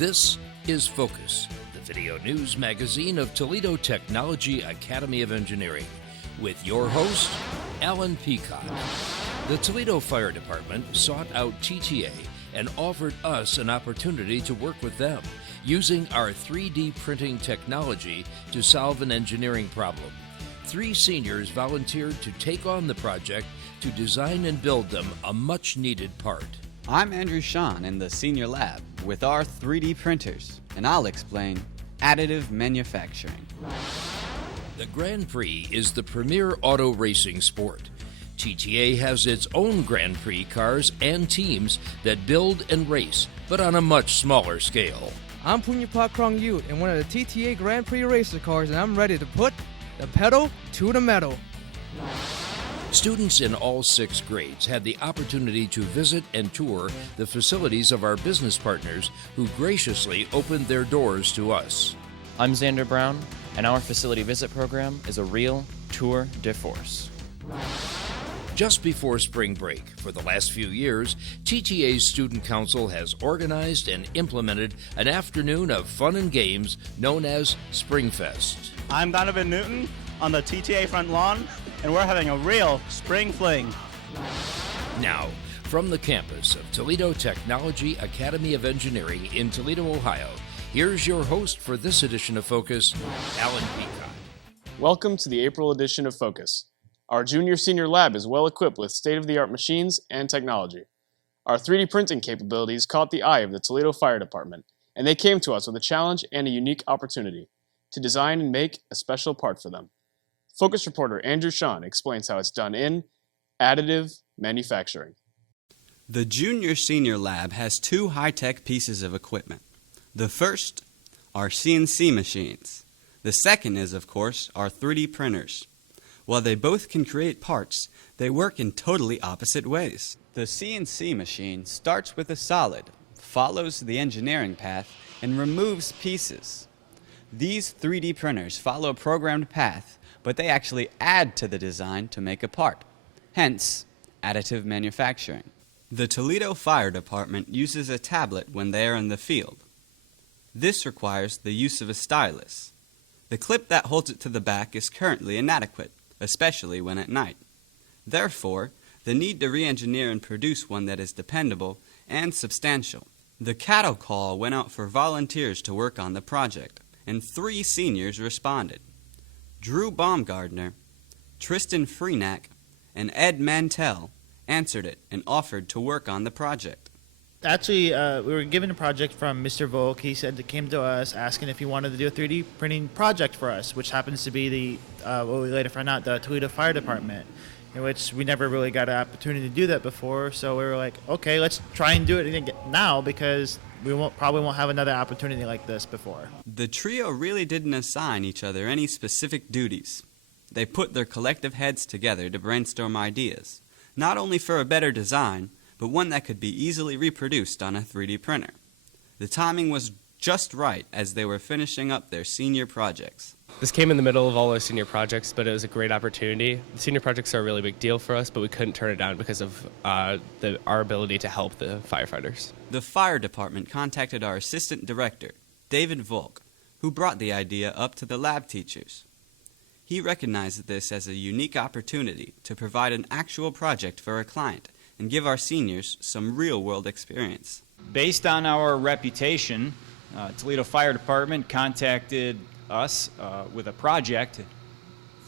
This is Focus, the video news magazine of Toledo Technology Academy of Engineering, with your host, Alan Peacock. The Toledo Fire Department sought out TTA and offered us an opportunity to work with them using our 3D printing technology to solve an engineering problem. 3 seniors volunteered to take on the project to design and build them a much-needed part. I'm Andrew Shan in the Senior Lab with our 3D printers, and I'll explain Additive Manufacturing. The Grand Prix is the premier auto racing sport. TTA has its own Grand Prix cars and teams that build and race, but on a much smaller scale. I'm Punyaphat Khrongyut in one of the TTA Grand Prix racer cars, and I'm ready to put the pedal to the metal. Students in all 6 grades had the opportunity to visit and tour the facilities of our business partners who graciously opened their doors to us. I'm Xander Brown, and our facility visit program is a real tour de force. Just before spring break, for the last few years, TTA's Student Council has organized and implemented an afternoon of fun and games known as Springfest. I'm Donovan Newton on the TTA front lawn, and we're having a real spring fling. Now, from the campus of Toledo Technology Academy of Engineering in Toledo, Ohio, here's your host for this edition of Focus, Alan Peacock. Welcome to the April edition of Focus. Our junior-senior lab is well equipped with state-of-the-art machines and technology. Our 3D printing capabilities caught the eye of the Toledo Fire Department, and they came to us with a challenge and a unique opportunity to design and make a special part for them. Focus reporter Andrew Shan explains how it's done in Additive Manufacturing. The junior-senior lab has 2 high-tech pieces of equipment. The first are CNC machines. The second is, of course, our 3D printers. While they both can create parts, they work in totally opposite ways. The CNC machine starts with a solid, follows the engineering path, and removes pieces. These 3D printers follow a programmed path, but they actually add to the design to make a part. Hence, additive manufacturing. The Toledo Fire Department uses a tablet when they are in the field. This requires the use of a stylus. The clip that holds it to the back is currently inadequate, especially when at night. Therefore, the need to re-engineer and produce one that is dependable and substantial. The cattle call went out for volunteers to work on the project, and 3 seniors responded. Drew Baumgardner, Tristan Freenack, and Ed Mantell answered it and offered to work on the project. Actually, we were given a project from Mr. Volk. He said, came to us asking if he wanted to do a 3D printing project for us, which happens to be what we later found out, the Toledo Fire Department, in which we never really got an opportunity to do that before. So we were like, okay, let's try and do it now because we probably won't have another opportunity like this before. The trio really didn't assign each other any specific duties. They put their collective heads together to brainstorm ideas, not only for a better design, but one that could be easily reproduced on a 3D printer. The timing was just right as they were finishing up their senior projects. This came in the middle of all our senior projects, but it was a great opportunity. The senior projects are a really big deal for us, but we couldn't turn it down because of our ability to help the firefighters. The fire department contacted our assistant director, David Volk, who brought the idea up to the lab teachers. He recognized this as a unique opportunity to provide an actual project for a client and give our seniors some real-world experience. Based on our reputation, Toledo Fire Department contacted us with a project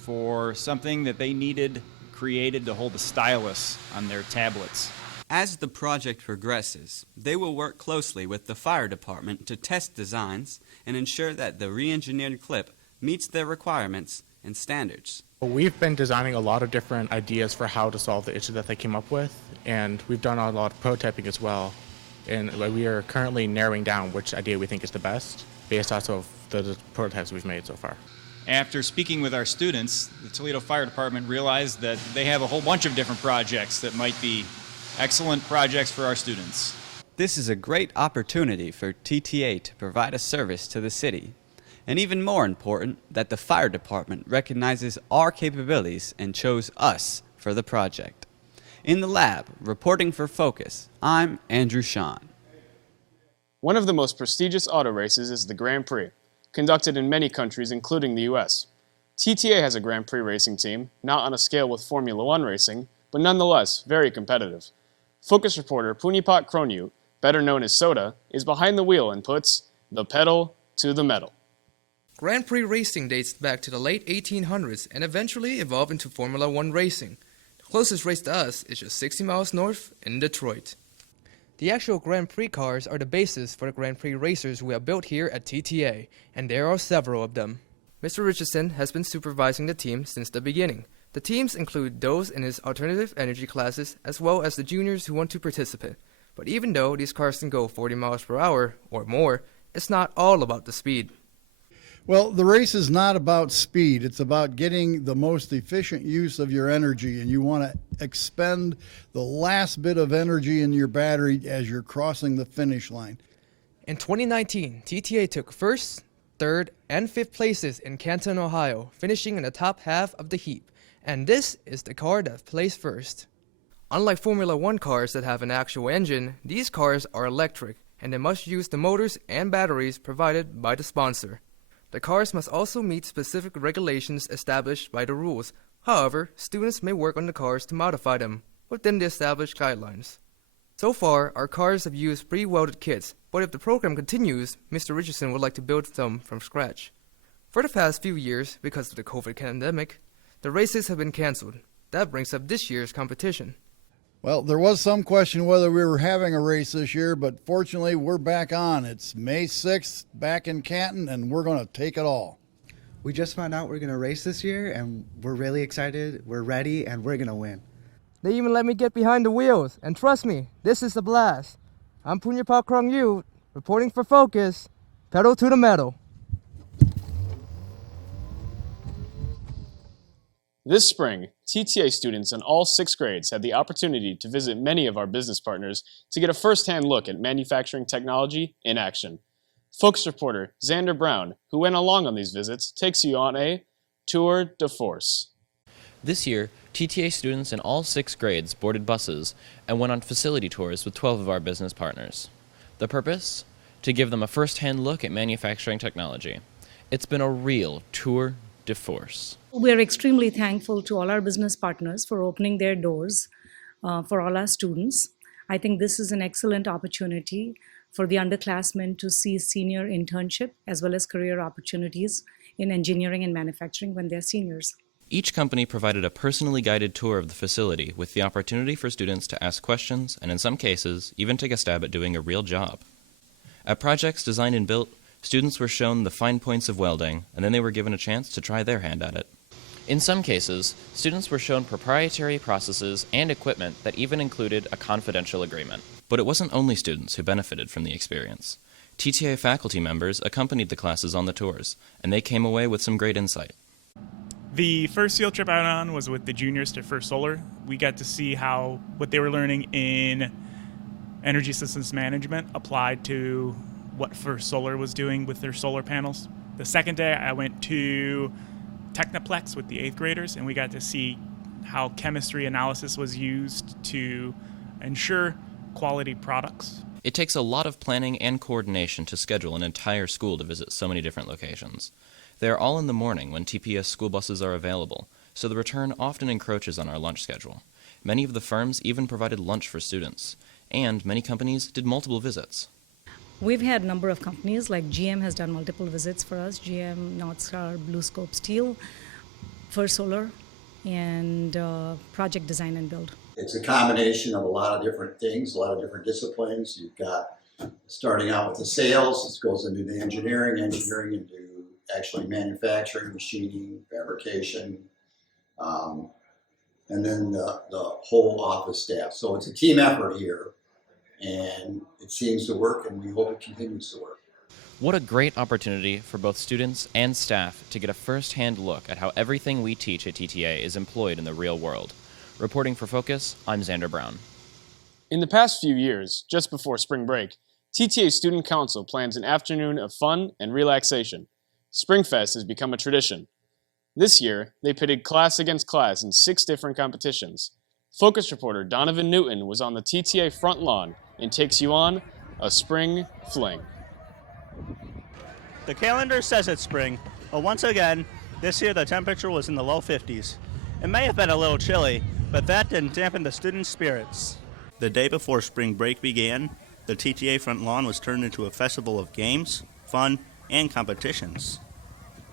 for something that they needed created to hold a stylus on their tablets. As the project progresses, they will work closely with the fire department to test designs and ensure that the re-engineered clip meets their requirements and standards. We've been designing a lot of different ideas for how to solve the issue that they came up with, and we've done a lot of prototyping as well. And we are currently narrowing down which idea we think is the best based off of the prototypes we've made so far. After speaking with our students, the Toledo Fire Department realized that they have a whole bunch of different projects that might be excellent projects for our students. This is a great opportunity for TTA to provide a service to the city. And even more important, that the fire department recognizes our capabilities and chose us for the project. In the lab, reporting for Focus, I'm Andrew Shan. One of the most prestigious auto races is the Grand Prix, conducted in many countries including the US. TTA has a Grand Prix racing team, not on a scale with Formula One racing, but nonetheless very competitive. Focus reporter Punyaphat Khrongyut, better known as Soda, is behind the wheel and puts the pedal to the metal. Grand Prix racing dates back to the late 1800s and eventually evolved into Formula One racing. The closest race to us is just 60 miles north in Detroit. The actual Grand Prix cars are the basis for the Grand Prix racers we have built here at TTA, and there are several of them. Mr. Richardson has been supervising the team since the beginning. The teams include those in his alternative energy classes as well as the juniors who want to participate. But even though these cars can go 40 miles per hour or more, it's not all about the speed. Well, the race is not about speed. It's about getting the most efficient use of your energy, and you want to expend the last bit of energy in your battery as you're crossing the finish line. In 2019, TTA took first, third, and fifth places in Canton, Ohio, finishing in the top half of the heap. And this is the car that placed first. Unlike Formula One cars that have an actual engine, these cars are electric, and they must use the motors and batteries provided by the sponsor. The cars must also meet specific regulations established by the rules. However, students may work on the cars to modify them within the established guidelines. So far, our cars have used pre-welded kits, but if the program continues, Mr. Richardson would like to build some from scratch. For the past few years, because of the COVID pandemic, the races have been canceled. That brings up this year's competition. Well, there was some question whether we were having a race this year, but fortunately we're back on. It's May 6th back in Canton, and we're going to take it all. We just found out we're going to race this year, and we're really excited, we're ready, and we're going to win. They even let me get behind the wheels, and trust me, this is a blast. I'm Punyaphat Khrongyut, reporting for Focus, pedal to the metal. This spring, TTA students in all 6 grades had the opportunity to visit many of our business partners to get a first-hand look at manufacturing technology in action. Focus reporter Xander Brown, who went along on these visits, takes you on a tour de force. This year, TTA students in all 6 grades boarded buses and went on facility tours with 12 of our business partners. The purpose? To give them a first-hand look at manufacturing technology. It's been a real tour de force. We're extremely thankful to all our business partners for opening their doors for all our students. I think this is an excellent opportunity for the underclassmen to see senior internship as well as career opportunities in engineering and manufacturing when they're seniors. Each company provided a personally guided tour of the facility with the opportunity for students to ask questions and in some cases, even take a stab at doing a real job. At projects designed and built, students were shown the fine points of welding, and then they were given a chance to try their hand at it. In some cases, students were shown proprietary processes and equipment that even included a confidential agreement. But it wasn't only students who benefited from the experience. TTA faculty members accompanied the classes on the tours, and they came away with some great insight. The first field trip I went on was with the juniors to First Solar. We got to see how what they were learning in energy systems management applied to what First Solar was doing with their solar panels. The second day I went to Technoplex with the 8th graders, and we got to see how chemistry analysis was used to ensure quality products. It takes a lot of planning and coordination to schedule an entire school to visit so many different locations. They are all in the morning when TPS school buses are available, so the return often encroaches on our lunch schedule. Many of the firms even provided lunch for students, and many companies did multiple visits. We've had a number of companies, like GM has done multiple visits for us, GM, North Star, Blue Scope Steel, First Solar, and Project Design and Build. It's a combination of a lot of different things, a lot of different disciplines. You've got starting out with the sales, it goes into the engineering into actually manufacturing, machining, fabrication, and then the whole office staff. So it's a team effort here, and it seems to work, and we hope it continues to work. What a great opportunity for both students and staff to get a first-hand look at how everything we teach at TTA is employed in the real world. Reporting for Focus, I'm Xander Brown. In the past few years, just before spring break, TTA Student Council plans an afternoon of fun and relaxation. Springfest has become a tradition. This year, they pitted class against class in 6 different competitions. Focus reporter Donovan Newton was on the TTA front lawn and takes you on a spring fling. The calendar says it's spring, but once again, this year the temperature was in the low 50s. It may have been a little chilly, but that didn't dampen the students' spirits. The day before spring break began, the TTA front lawn was turned into a festival of games, fun, and competitions.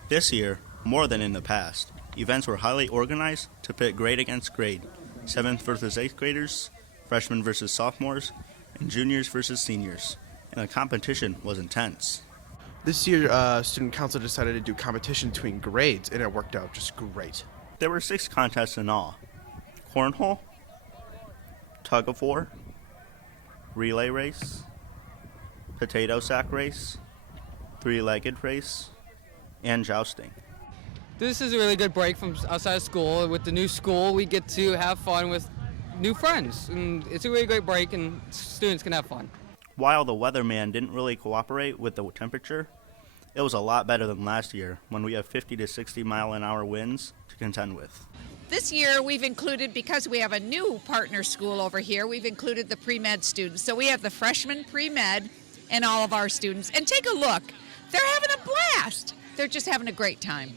This year, more than in the past, events were highly organized to pit grade against grade, 7th versus 8th graders, freshmen versus sophomores, and juniors versus seniors, and the competition was intense. This year, Student Council decided to do competition between grades, and it worked out just great. There were 6 contests in all: cornhole, tug of war, relay race, potato sack race, 3-legged race, and jousting. This is a really good break from outside of school. With the new school, we get to have fun with new friends, and it's a really great break, and students can have fun. While the weatherman didn't really cooperate with the temperature, it was a lot better than last year when we have 50 to 60 mile-an-hour winds to contend with. This year we've included, because we have a new partner school over here, we've included the pre-med students. So we have the freshman pre-med and all of our students. And take a look. They're having a blast. They're just having a great time.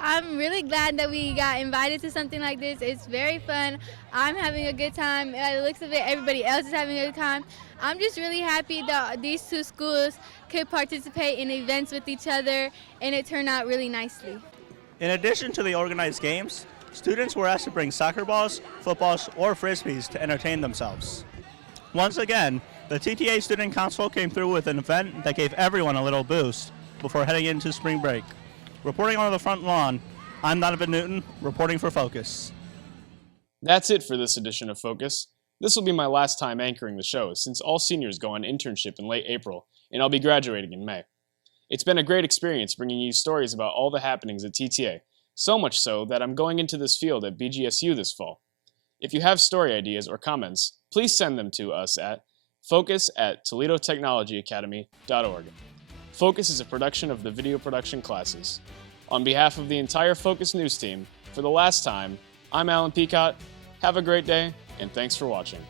I'm really glad that we got invited to something like this. It's very fun. I'm having a good time. By the looks of it, everybody else is having a good time. I'm just really happy that these two schools could participate in events with each other, and it turned out really nicely. In addition to the organized games, students were asked to bring soccer balls, footballs, or frisbees to entertain themselves. Once again, the TTA Student Council came through with an event that gave everyone a little boost before heading into spring break. Reporting on the front lawn, I'm Donovan Newton, reporting for Focus. That's it for this edition of Focus. This will be my last time anchoring the show, since all seniors go on internship in late April, and I'll be graduating in May. It's been a great experience bringing you stories about all the happenings at TTA, so much so that I'm going into this field at BGSU this fall. If you have story ideas or comments, please send them to us at focus@toledotechnologyacademy.org. Focus is a production of the video production classes. On behalf of the entire Focus News team, for the last time, I'm Alan Peacock. Have a great day, and thanks for watching.